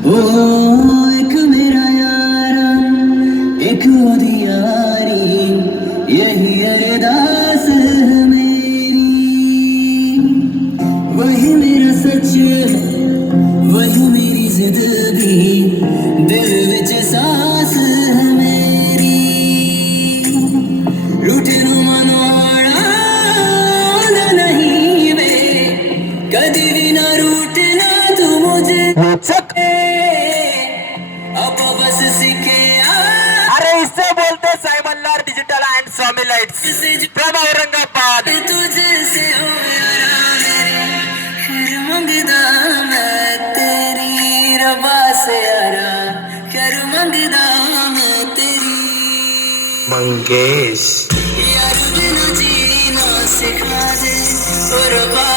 एक मेरा यारा एक ओदी यारी यही अरदास है मेरी वही मेरा सच वही मेरी जिंदगी दिल विच सांस है मेरी रूठे नु मनवाड़ा नहीं वे कदी भी ना रूठना तू मुझे अब बस सीखे अरे इससे बोलते साई मल्हार डिजिटल एंड स्वामी लाइट्स प्रभा औरंगाबाद तुझसे हो यारा मेरे फिर मंगदा मैं तेरी रबा से यारा कर मंगदा मैं तेरी मंगेश यार बिना जीना सिखा दे ओ रबा